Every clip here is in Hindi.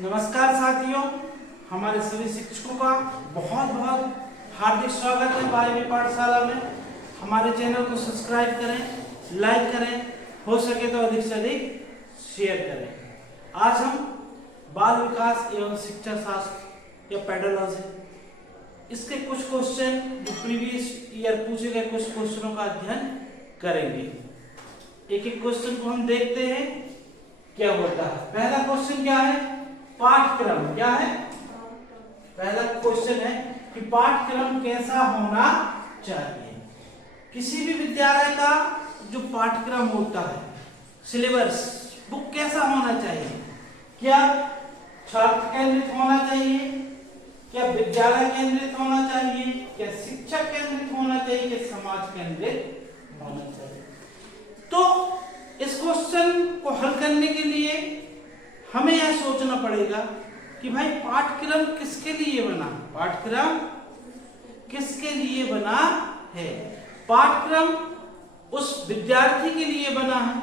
नमस्कार साथियों, हमारे सभी शिक्षकों का बहुत बहुत हार्दिक स्वागत है 12वीं पाठशाला में। हमारे चैनल को सब्सक्राइब करें, लाइक करें, हो सके तो अधिक से अधिक शेयर करें। आज हम बाल विकास एवं शिक्षा शास्त्र या पेडोलॉजी इसके कुछ क्वेश्चन जो प्रीवियस ईयर पूछे गए कुछ क्वेश्चनों का अध्ययन करेंगे। एक एक क्वेश्चन को हम देखते हैं क्या होता है। पहला क्वेश्चन क्या है? पाठ्यक्रम। क्या है? पहला क्वेश्चन है कि पाठ्यक्रम कैसा होना चाहिए। किसी भी विद्यालय का जो पाठ्यक्रम होता है, सिलेबस बुक कैसा होना चाहिए? क्या छात्र केंद्रित होना चाहिए? क्या विद्यालय केंद्रित होना चाहिए? क्या शिक्षक केंद्रित होना चाहिए? क्या समाज केंद्रित होना चाहिए? तो इस क्वेश्चन को हल करने के लिए हमें यह सोचना पड़ेगा कि भाई पाठ्यक्रम किसके लिए बना? पाठ्यक्रम किसके लिए बना है? पाठ्यक्रम उस विद्यार्थी के लिए बना है,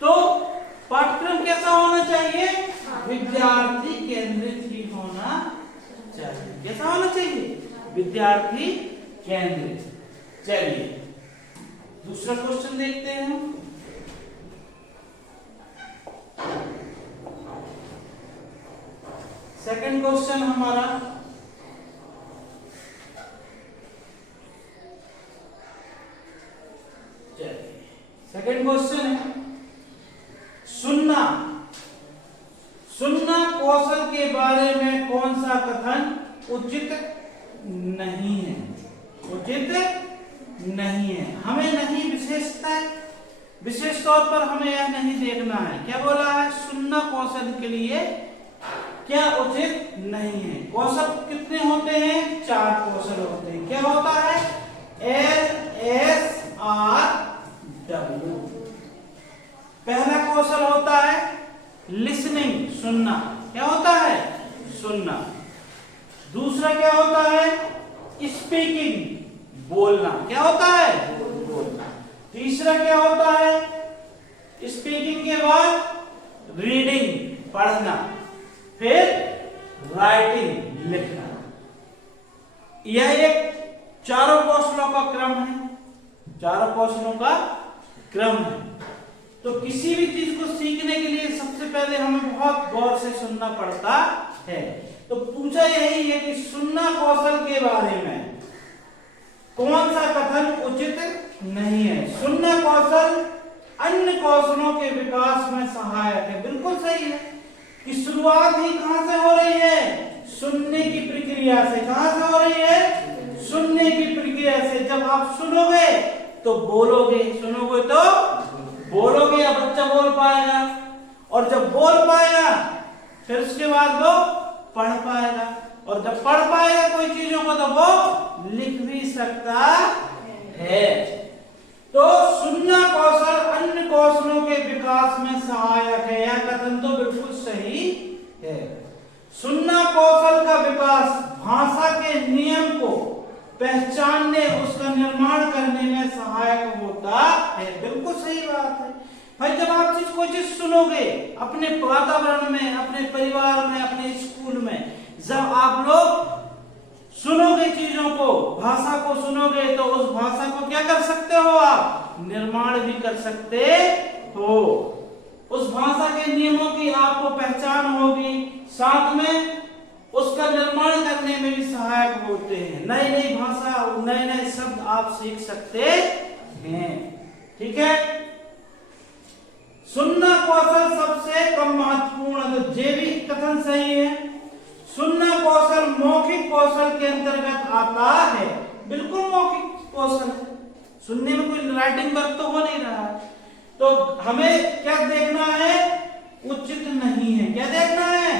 तो पाठ्यक्रम कैसा होना चाहिए? विद्यार्थी केंद्रित ही होना चाहिए। कैसा होना चाहिए? विद्यार्थी केंद्रित। चलिए दूसरा क्वेश्चन देखते हैं हम। सेकंड क्वेश्चन हमारा सेकंड क्वेश्चन है सुनना कौशल के बारे में कौन सा कथन उचित नहीं है? उचित नहीं है। हमें नहीं विशेष तौर पर हमें यह नहीं देखना है। क्या बोला है? सुनना कौशल के लिए क्या उचित नहीं है। कौशल कितने होते हैं? 4 कौशल होते हैं। क्या होता है? LSRW। पहला कौशल होता है लिसनिंग, सुनना। क्या होता है? सुनना। दूसरा क्या होता है? स्पीकिंग, बोलना। क्या होता है? बोलना। तीसरा क्या होता है? स्पीकिंग के बाद रीडिंग, पढ़ना, फिर राइटिंग, लिखना। यह एक चारों कौशलों का क्रम है। चारों कौशलों का क्रम है। तो किसी भी चीज को सीखने के लिए सबसे पहले हमें बहुत गौर से सुनना पड़ता है। तो पूछा यही है कि सुनना कौशल के बारे में कौन सा कथन उचित नहीं है। सुनना कौशल अन्य कौशलों के विकास में सहायक है। बिल्कुल सही है कि शुरुआत ही कहां से हो रही है? सुनने की प्रक्रिया से। कहां से हो रही है? सुनने की प्रक्रिया से। जब आप सुनोगे तो बोलोगे, सुनोगे तो बोलोगे या बच्चा बोल पाएगा, और जब बोल पाएगा फिर उसके बाद वो पढ़ पाएगा, और जब पढ़ पाएगा कोई चीजों को तो वो लिख भी सकता है। तो सुनना कौशल अन्य कौशलों के विकास में सहायक है। यह कथन तो बिल्कुल सही है। सुनना कौशल का विकास भाषा के नियम को पहचानने, उसका निर्माण करने में सहायक होता है। बिल्कुल सही बात है भाई। जब आप कोई चीज सुनोगे अपने वातावरण में, अपने परिवार में, अपने स्कूल में, जब आप लोग सुनोगे चीजों को, भाषा को सुनोगे, तो उस भाषा को क्या कर सकते हो? आप निर्माण भी कर सकते हो। उस भाषा के नियमों की आपको पहचान होगी, साथ में उसका निर्माण करने में भी सहायक होते हैं। नई नई भाषा, नए नए शब्द आप सीख सकते हैं। ठीक है। सुनना कौशल सबसे कम महत्वपूर्ण, तो ये भी कथन सही है। सुनना कौशल मौखिक कौशल के अंतर्गत आता है। बिल्कुल मौखिक कौशल है। सुनने में कोई राइटिंग वर्क तो हो नहीं रहा है। तो हमें क्या देखना है? उचित नहीं है। क्या देखना है?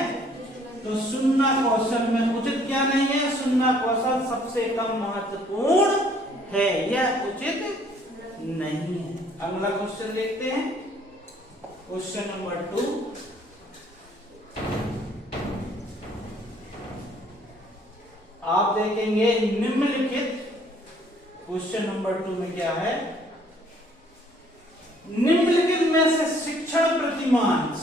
तो सुनना कौशल में उचित क्या नहीं है? सुनना कौशल सबसे कम महत्वपूर्ण है, यह उचित नहीं है। अगला क्वेश्चन देखते हैं, क्वेश्चन नंबर 2। आप देखेंगे निम्नलिखित क्वेश्चन नंबर 2 में क्या है? निम्नलिखित में से शिक्षण प्रतिमान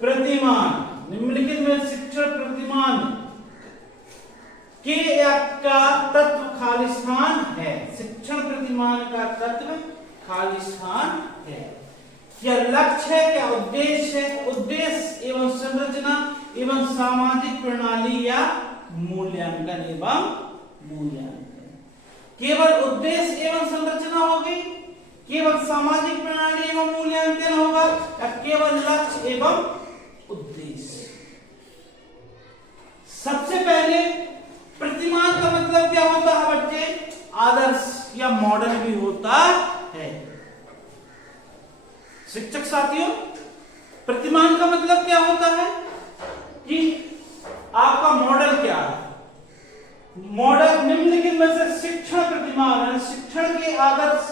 प्रतिमान, निम्नलिखित में शिक्षण प्रतिमान के का तत्व खालिस्तान है। शिक्षण प्रतिमान का तत्व खालिस्तान है। क्या लक्ष्य है, क्या उद्देश्य है? उद्देश्य एवं संरचना एवं सामाजिक प्रणाली या मूल्यांकन एवं मूल्यांकन। केवल उद्देश्य एवं संरचना होगी, केवल सामाजिक प्रणाली एवं मूल्यांकन होगा, या केवल लक्ष्य एवं उद्देश्य? सबसे पहले प्रतिमान का मतलब क्या होता है बच्चे? आदर्श या मॉडल भी होता है। शिक्षक साथियों, प्रतिमान का मतलब क्या होता है कि आपका मॉडल क्या है? मॉडल निम्नलिखित में से शिक्षण प्रतिमान है, शिक्षण के आदर्श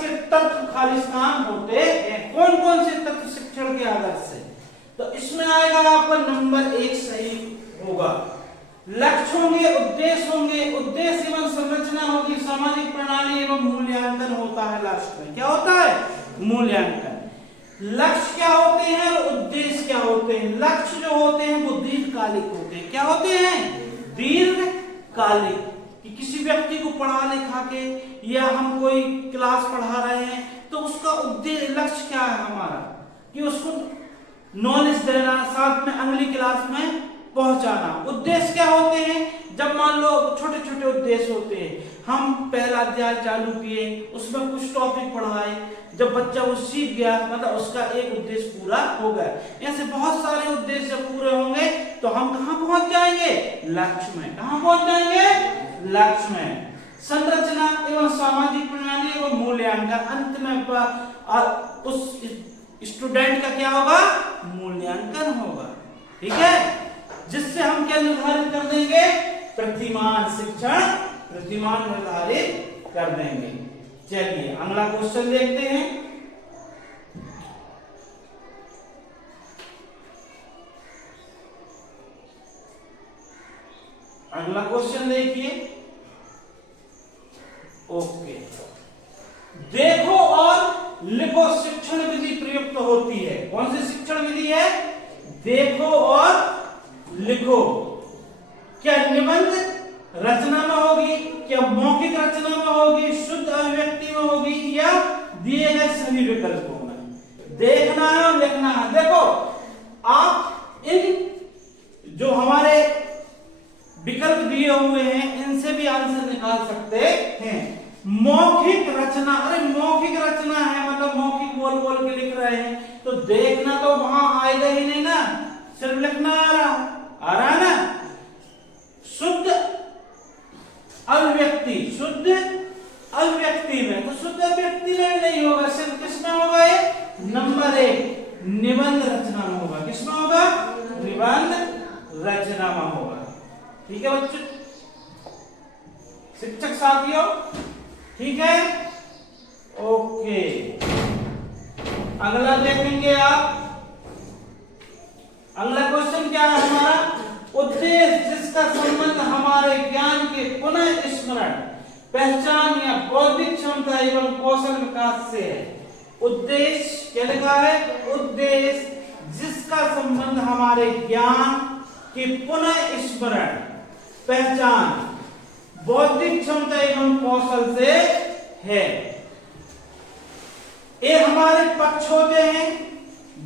के तत्व खालिस्तान होते हैं। कौन कौन से तत्व शिक्षण के आदर्श है? तो इसमें आएगा आपका नंबर 1 सही होगा। लक्ष्य होंगे, उद्देश्य होंगे, उद्देश्य एवं संरचना होगी, सामाजिक प्रणाली एवं मूल्यांकन होता है। लास्ट में क्या होता है? मूल्यांकन। लक्ष्य क्या होते हैं और उद्देश्य क्या होते हैं? लक्ष्य जो होते हैं वो दीर्घकालिक होते हैं। क्या होते हैं? दीर्घकालिक। कि किसी व्यक्ति को पढ़ा लिखा के या हम कोई क्लास पढ़ा रहे हैं तो उसका उद्देश्य लक्ष्य क्या है हमारा? कि उसको नॉलेज देना, साथ में अगली क्लास में पहुंचाना। उद्देश्य क्या होते हैं? जब मान लो छोटे छोटे उद्देश्य होते हैं, हम पहला अध्याय चालू किए, उसमें कुछ टॉपिक पढ़ाए, जब बच्चा वो सीख गया मतलब उसका एक उद्देश्य पूरा हो गया। ऐसे बहुत सारे उद्देश्य जब पूरे होंगे तो हम कहां पहुंच जाएंगे? लक्ष्य में। कहां पहुंच जाएंगे? लक्ष्य में। संरचना एवं सामाजिक प्रणाली एवं मूल्यांकन, अंत में उस स्टूडेंट का क्या होगा? मूल्यांकन होगा। ठीक है, जिससे हम क्या निर्धारित कर देंगे? प्रतिमान, शिक्षण प्रतिमान निर्धारित कर देंगे। चलिए अगला क्वेश्चन देखते हैं। अगला क्वेश्चन देखिए। ओके, देखो और लिखो शिक्षण विधि प्रयुक्त होती है। कौन सी शिक्षण विधि है? देखो और लिखो। क्या निबंध रचना में होगी, क्या मौखिक रचना में होगी, शुद्ध अभिव्यक्ति में होगी, या दिए गए सभी विकल्पों में? देखना है और लिखना है। देखो आप इन जो हमारे विकल्प दिए हुए हैं इनसे भी आंसर निकाल सकते हैं। मौखिक रचना, अरे मौखिक रचना है मतलब मौखिक बोल बोल के लिख रहे हैं, तो देखना तो वहां आएगा ही नहीं ना, सिर्फ लिखना आ रहा है ना। शुद्ध अभिव्यक्ति, शुद्ध अभिव्यक्ति में, तो शुद्ध अभिव्यक्ति में नहीं होगा, सिर्फ किसमें होगा? ये नंबर 1 निबंध रचना में होगा। किसमें होगा? निबंध रचना में होगा। ठीक है बच्चों, शिक्षक साथियों, ठीक है। ओके, अगला देखेंगे आप। अगला क्वेश्चन क्या है हमारा? उद्देश्य जिसका संबंध हमारे ज्ञान के पुनः स्मरण, पहचान या बौद्धिक क्षमता एवं कौशल विकास से है। उद्देश्य क्या लिखा है? उद्देश्य जिसका संबंध हमारे ज्ञान के पुनः स्मरण, पहचान, बौद्धिक क्षमता एवं कौशल से है। ये हमारे पक्ष होते हैं,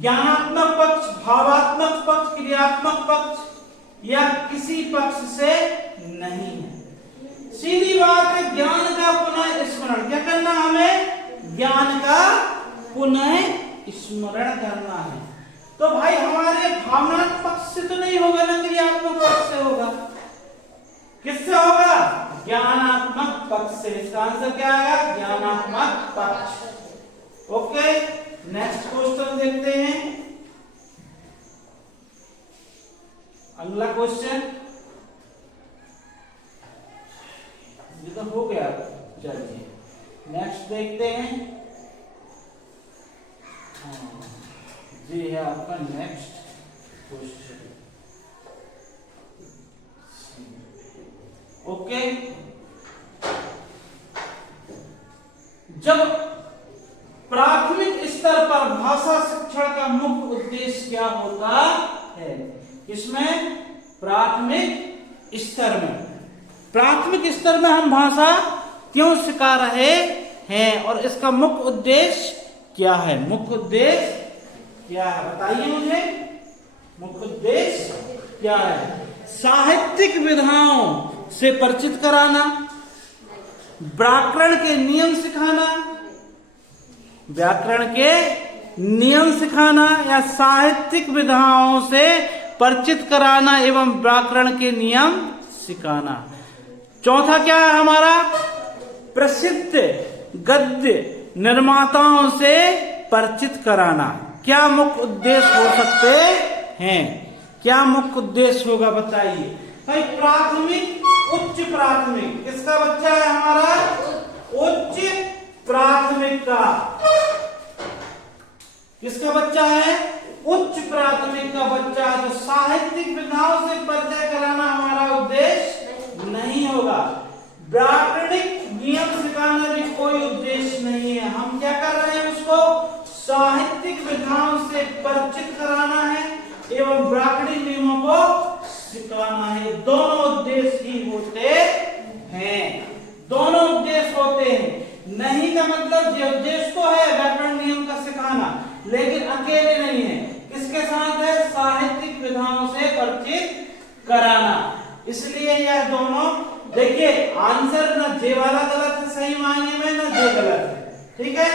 ज्ञानात्मक पक्ष, भावात्मक पक्ष, क्रियात्मक पक्ष, या किसी पक्ष से नहीं है। सीधी बात है, ज्ञान का पुनः स्मरण। क्या करना हमें? ज्ञान का पुनः स्मरण करना है। तो भाई हमारे भावनात्मक पक्ष से तो नहीं होगा ना, क्रियात्मक पक्ष से होगा। किससे होगा? ज्ञानात्मक पक्ष से। इसका आंसर क्या आएगा? ज्ञानात्मक पक्ष। ओके, नेक्स्ट क्वेश्चन देखते हैं। अगला क्वेश्चन ये तो हो गया। चलिए नेक्स्ट देखते हैं। जी है आपका नेक्स्ट क्वेश्चन। ओके, जब प्राथमिक स्तर स्तर पर भाषा शिक्षण का मुख्य उद्देश्य क्या होता है? इसमें प्राथमिक स्तर में, प्राथमिक स्तर में हम भाषा क्यों सिखा रहे हैं और इसका मुख्य उद्देश्य क्या है? मुख्य उद्देश्य क्या है बताइए मुझे, मुख्य उद्देश्य क्या है? साहित्यिक विधाओं से परिचित कराना, व्याकरण के नियम सिखाना, व्याकरण के नियम सिखाना या साहित्यिक विधाओं से परिचित कराना एवं व्याकरण के नियम सिखाना। चौथा क्या है हमारा? प्रसिद्ध गद्य निर्माताओं से परिचित कराना। क्या मुख्य उद्देश्य हो सकते हैं? क्या मुख्य उद्देश्य होगा बताइए भाई? प्राथमिक, उच्च प्राथमिक, किसका बच्चा है हमारा? उच्च प्राथमिक का, किसका बच्चा है? उच्च प्राथमिक का बच्चा है। तो साहित्यिक विधाओं से परिचय कराना हमारा उद्देश्य नहीं होगा। व्याकरणिक नियम सिखाना भी कोई उद्देश्य नहीं है। हम क्या कर रहे हैं? उसको साहित्यिक विधाओं से परिचित कराना है एवं व्याकरणिक नियमों को सिखाना है। दोनों उद्देश्य ही होते हैं, दोनों उद्देश्य होते हैं। नहीं का मतलब ये उद्देश्य तो है व्याकरण नियम का सिखाना, लेकिन अकेले नहीं है। किसके साथ है? साहित्यिक विधाओं से परिचित कराना। इसलिए यह दोनों, देखिए आंसर न जे वाला गलत है सही मायने में, न जे गलत है, ठीक है।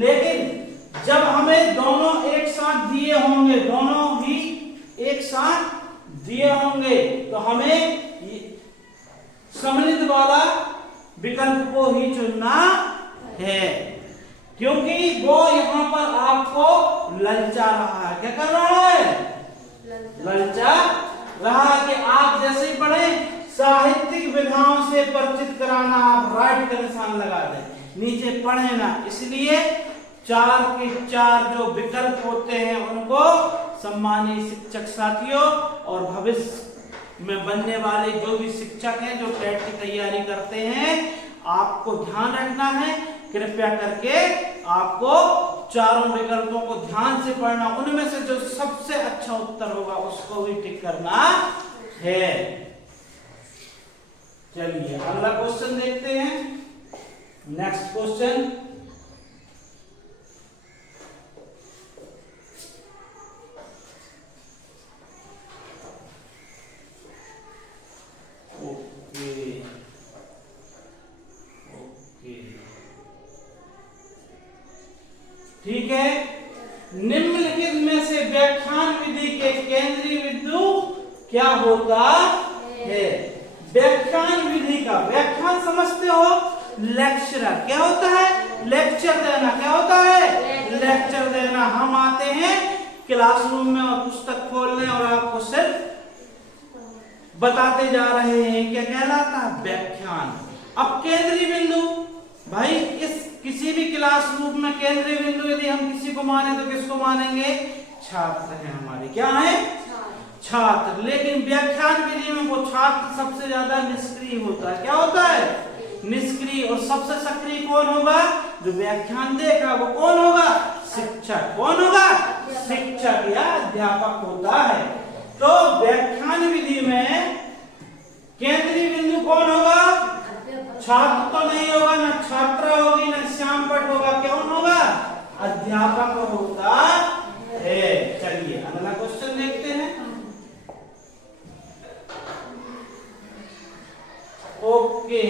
लेकिन जब हमें दोनों एक साथ दिए होंगे, दोनों ही एक साथ दिए होंगे, तो हमें सम्मिलित वाला विकल्प को ही चुनना है, क्योंकि वो यहाँ पर आपको ललचा रहा है। क्या कर रहा है? ललचा रहा है कि आप जैसे ही पढ़े साहित्यिक विधाओं से परिचित कराना, आप राइट का निशान लगा दें, नीचे पढ़े ना। इसलिए 4 के 4 जो विकल्प होते हैं उनको सम्मानित शिक्षक साथियों और भविष्य में बनने वाले जो भी शिक्षक हैं जो टेट की तैयारी करते हैं, आपको ध्यान रखना है। कृपया करके आपको चारों विकल्पों को ध्यान से पढ़ना, उनमें से जो सबसे अच्छा उत्तर होगा उसको भी टिक करना है। चलिए अगला क्वेश्चन देखते हैं। नेक्स्ट क्वेश्चन, ठीक है। निम्नलिखित में से व्याख्यान विधि के केंद्रीय बिंदु क्या होता है? व्याख्यान विधि का, व्याख्यान समझते हो? लेक्चरर क्या होता है? लेक्चर देना। क्या होता है? लेक्चर देना। हम आते हैं क्लासरूम में और पुस्तक खोलने और आपको सिर्फ बताते जा रहे हैं, क्या कहलाता है? व्याख्यान। अब केंद्रीय बिंदु, भाई इस किसी भी क्लासरूम में केंद्रीय बिंदु यदि हम किसी को माने तो किसको मानेंगे? छात्र हैं हमारे। क्या है? छात्र। लेकिन व्याख्यान विधि में वो छात्र सबसे ज्यादा निष्क्रिय होता है। क्या होता है? निष्क्रिय। और सबसे सक्रिय कौन होगा? जो व्याख्यान देगा। वो कौन होगा? शिक्षक। कौन होगा? शिक्षक या अध्यापक होता है। तो व्याख्यान विधि में केंद्रीय बिंदु कौन होगा? छात्र तो नहीं होगा, ना छात्रा होगी, ना श्यामपट होगा। कौन होगा? अध्यापक होता है। चलिए अगला क्वेश्चन देखते हैं। ओके,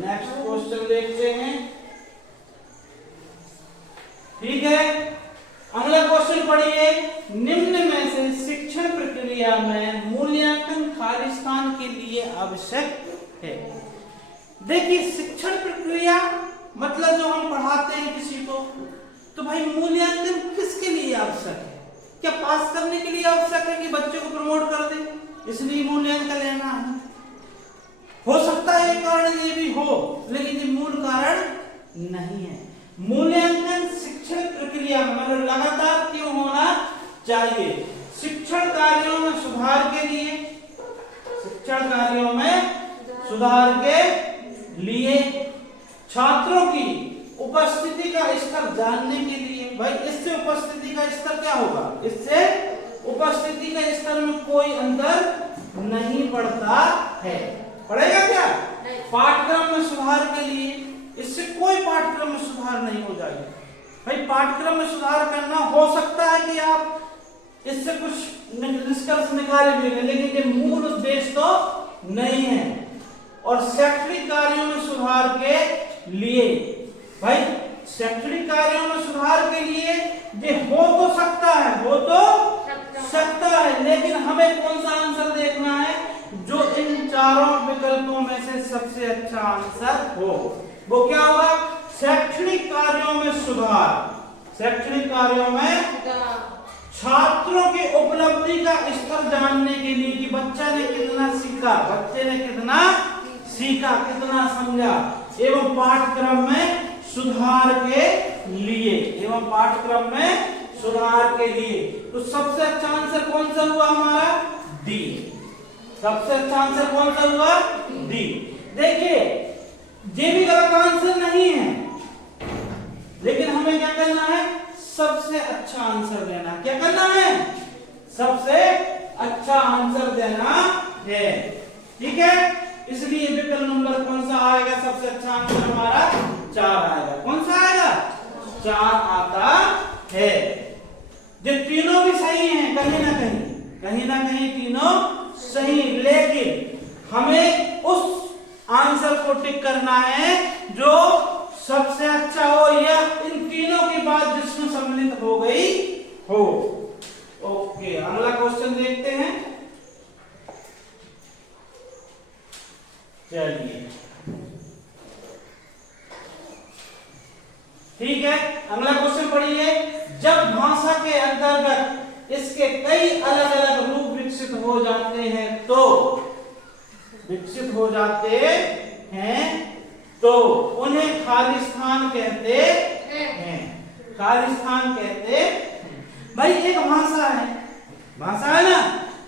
नेक्स्ट क्वेश्चन देखते हैं। ठीक है, अगला क्वेश्चन पढ़िए। निम्न में से शिक्षण प्रक्रिया में मूल्यांकन खाली स्थान के लिए आवश्यक है। देखिए शिक्षण प्रक्रिया मतलब जो हम पढ़ाते हैं किसी को, तो भाई मूल्यांकन किसके लिए आवश्यक है? क्या पास करने के लिए आवश्यक है कि बच्चे को प्रमोट कर दे इसलिए मूल्यांकन लेना है? हो सकता है कारण ये भी हो, लेकिन ये मूल कारण नहीं है। मूल्यांकन शिक्षण प्रक्रिया मतलब लगातार क्यों होना चाहिए? शिक्षण कार्यों में सुधार के लिए, शिक्षण कार्यों में सुधार के लिए, छात्रों की उपस्थिति का स्तर जानने के लिए, भाई इससे उपस्थिति का स्तर क्या होगा, इससे उपस्थिति का स्तर में कोई अंतर नहीं पड़ता है। पड़ेगा क्या? पाठ्यक्रम में सुधार के लिए इससे कोई पाठ्यक्रम में सुधार नहीं हो जाएगा। भाई पाठ्यक्रम में सुधार करना हो सकता है कि आप इससे कुछ निष्कर्ष निकाले भी, लेकिन ये मूल उद्देश्य तो नहीं है। और शैक्षणिक कार्यों में सुधार के लिए, भाई शैक्षणिक कार्यों में सुधार के लिए ये हो तो सकता है, हो तो सकता है, लेकिन हमें कौन सा आंसर देखना है जो इन चारों विकल्पों में से सबसे अच्छा आंसर हो। वो क्या होगा? शैक्षणिक कार्यों में सुधार। शैक्षणिक कार्यों में छात्रों की उपलब्धि का स्तर जानने के लिए कि बच्चा ने कितना सीखा, बच्चे ने कितना सीखा, कितना समझा, एवं पाठ्यक्रम में सुधार के लिए, एवं पाठ्यक्रम में सुधार के लिए। तो सबसे अच्छा आंसर कौन सा हुआ हमारा? डी। सबसे अच्छा आंसर कौन सा हुआ? डी। देखिए ये भी गलत आंसर नहीं है, लेकिन हमें क्या करना है? सबसे अच्छा आंसर देना। क्या करना है? सबसे अच्छा आंसर देना है। ठीक है, इसलिए विकल्प नंबर कौन सा आएगा? सबसे अच्छा आंसर हमारा 4 आएगा। कौन सा आएगा? 4 आता है। ये तीनों भी सही हैं, कहीं ना कहीं तीनों सही, लेकिन हमें उस आंसर को टिक करना है जो सबसे अच्छा हो या इन तीनों की बात जिसमें सम्मिलित हो गई हो। ओके, अगला क्वेश्चन देखते हैं। चलिए ठीक है, अगला क्वेश्चन पढ़िए। जब भाषा के अंतर्गत इसके कई अलग अलग रूप विकसित हो जाते हैं तो उन्हें खाली स्थान कहते हैं। खाली स्थान कहते हैं। भाई एक भाषा है ना,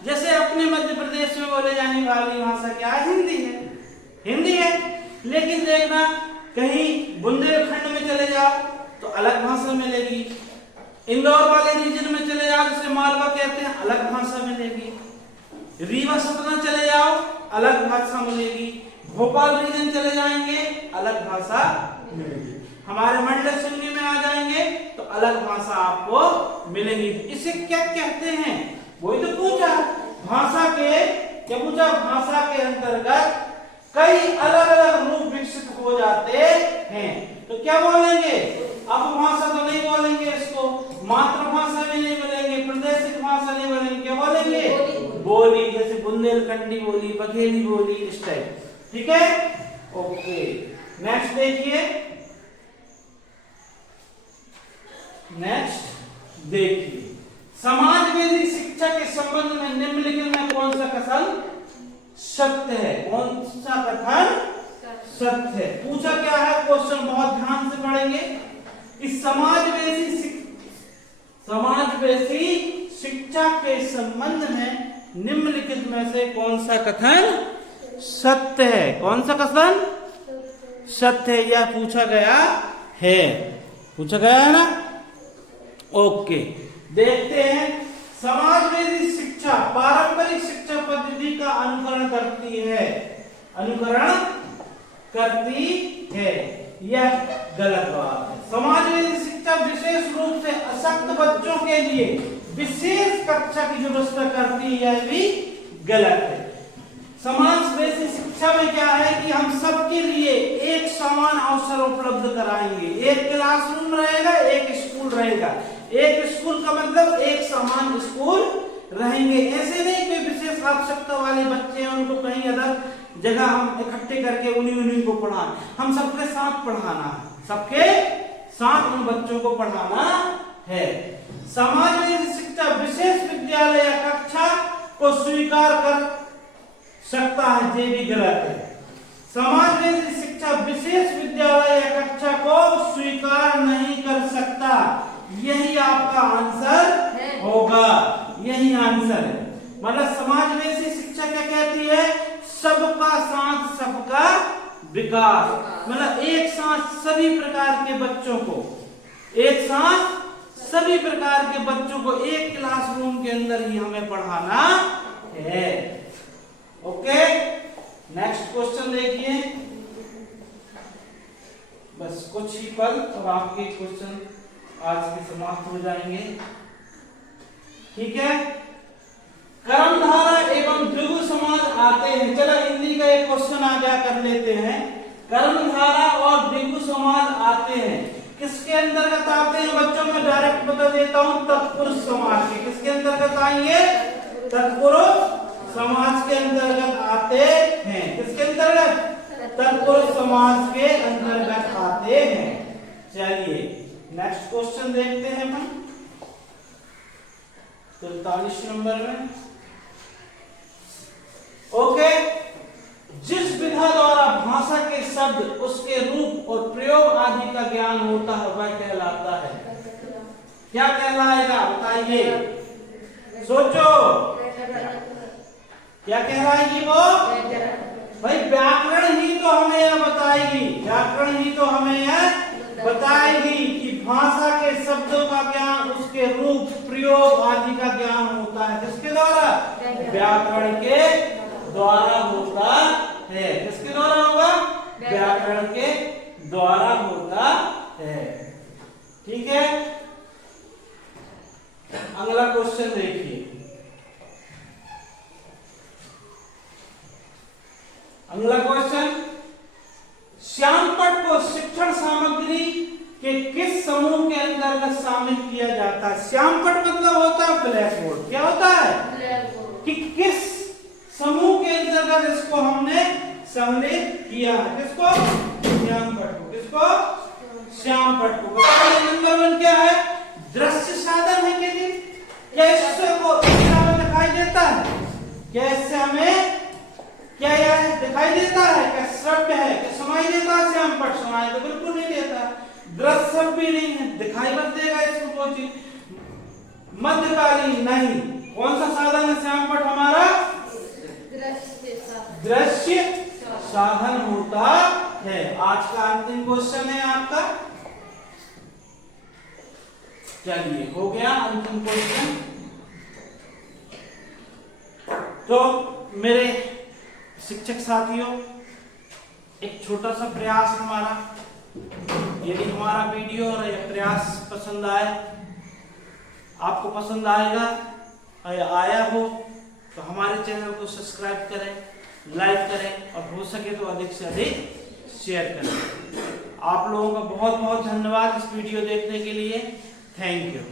जैसे अपने मध्य प्रदेश में बोले जाने वाली भाषा क्या है? हिंदी है। लेकिन देखना कहीं बुंदेलखंड में चले जाओ तो अलग भाषा मिलेगी, इंदौर वाले रीजन में चले जाओ जिसे मालवा कहते हैं, अलग भाषा मिलेगी, रीवा सतना चले जाओ अलग भाषा मिलेगी, भोपाल रीजन चले जाएंगे अलग भाषा मिलेगी, हमारे मंडल सिंधी में आ जाएंगे तो अलग भाषा आपको मिलेगी। इसे क्या कहते हैं? वही तो पूछा, भाषा के अंतर्गत कई अलग अलग रूप विकसित हो जाते हैं। तो क्या बोलेंगे? अपभाषा तो नहीं बोलेंगे, इसको मातृभाषा भी नहीं बोलेंगे, प्रादेशिक भाषा नहीं बोलेंगे, क्या बोलेंगे? बोली, जैसे बुंदेलखंडी बोली, बघेली बोली, इस टाइप। ठीक है, ओके। नेक्स्ट देखिए, समाजवेदी शिक्षा के संबंध में निम्नलिखित में कौन सा कथन सत्य है? कौन सा कथन सत्य है? पूछा क्या है क्वेश्चन, बहुत ध्यान से पढ़ेंगे कि समाजवेदी शिक्षा के संबंध में निम्नलिखित में से कौन सा कथन सत्य है? कौन सा कथन सत्य है? यह पूछा गया है ना। ओके, देखते हैं। समाजवेदी शिक्षा पारंपरिक शिक्षा पद्धति का अनुकरण करती है, यह गलत बात है। समाजवेदी शिक्षा विशेष रूप से अशक्त बच्चों के लिए विशेष कक्षा की व्यवस्था करती है, यह भी गलत है। समाजवेदी शिक्षा में क्या है कि हम सबके लिए एक समान अवसर उपलब्ध कराएंगे। एक क्लासरूम रहेगा, एक स्कूल रहेगा। एक स्कूल का मतलब एक समान स्कूल रहेंगे। ऐसे नहीं कोई विशेष आवश्यकता वाले बच्चे हैं उनको कहीं अलग जगह हम इकट्ठे करके उन्हीं को पढ़ाएं। हम सबके साथ पढ़ाना है, सबके साथ उन बच्चों को पढ़ाना है। समाजवेदी शिक्षा विशेष विद्यालय या कक्षा को स्वीकार कर सकता है, ये भी गलत है। समाजवेदी शिक्षा विशेष विद्यालय या कक्षा को स्वीकार नहीं कर सकता, यही आपका आंसर होगा। यही आंसर है। मतलब समाजवेदी शिक्षा क्या कहती है? सबका साथ सबका विकास। मतलब एक साथ सभी प्रकार के बच्चों को एक साथ सभी प्रकार के बच्चों को एक क्लासरूम के अंदर ही हमें पढ़ाना है। ओके, नेक्स्ट क्वेश्चन देखिए। बस कुछ ही पल और आपके क्वेश्चन आज के समाप्त हो जाएंगे। ठीक है, कर्मधारय एवं द्विगु समास आते हैं। चलो हिंदी का एक क्वेश्चन आ गया, कर लेते हैं। कर्मधारा और द्विगु समास आते हैं, किसके अंतर्गत आते हैं बच्चों? मैं डायरेक्ट बता देता हूं, तत्पुरुष समास के। किसके अंतर्गत आएंगे? तत्पुरुष समास के अंतर्गत आते हैं। किसके अंतर्गत? तत्पुरुष समास के अंतर्गत आते हैं। चलिए नेक्स्ट क्वेश्चन देखते हैं अपन 43 नंबर में। ओके, जिस विधा द्वारा भाषा के शब्द, उसके रूप और प्रयोग आदि का ज्ञान होता है वह कहलाता है। क्या कहलाएगा बताइए, सोचो। क्या कहलाएगी वो? भाई व्याकरण ही तो हमें यह बताएगी, व्याकरण ही तो हमें यह बताएगी कि भाषा के शब्दों का ज्ञान, उसके रूप प्रयोग आदि का ज्ञान होता है। किसके द्वारा? व्याकरण के द्वारा होता है। किसके द्वारा होगा? व्याकरण के द्वारा होता है। ठीक है, अगला क्वेश्चन देखिए। अगला क्वेश्चन, श्यामपट्ट को शिक्षण सामग्री के किस समूह के अंतर्गत शामिल किया जाता है? श्यामपट्ट मतलब होता है ब्लैक बोर्ड। क्या होता है? कि किस समूह के अंतर्गत इसको हमने सम्मिलित किया है? किसको? श्यामपट्ट को। किसको? श्यामपट्ट को। बताइए नंबर 1 क्या है? दृश्य साधन है। क्या जी? क्या इसको दिखाई देता है? क्या इससे हमें क्या यह दिखाई देता है? क्या श्रव्य है? क्या सुनाई देता है? श्यामपट्ट सुनाई तो बिल्कुल नहीं देता। दृश्य भी नहीं है, दिखाई मत देगा इसको कोई चीज। मध्यकालीन नहीं। कौन सा साधन है श्यामपट्ट हमारा? दृश्य साधन होता है। आज का अंतिम क्वेश्चन है आपका। चलिए हो गया अंतिम क्वेश्चन। तो मेरे शिक्षक साथियों, एक छोटा सा प्रयास हमारा, यदि हमारा वीडियो और यह प्रयास पसंद आए, आपको पसंद आएगा आया हो तो हमारे चैनल को सब्सक्राइब करें, लाइक करें और हो सके तो अधिक से अधिक शेयर करें। आप लोगों का बहुत बहुत धन्यवाद इस वीडियो देखने के लिए। Thank you.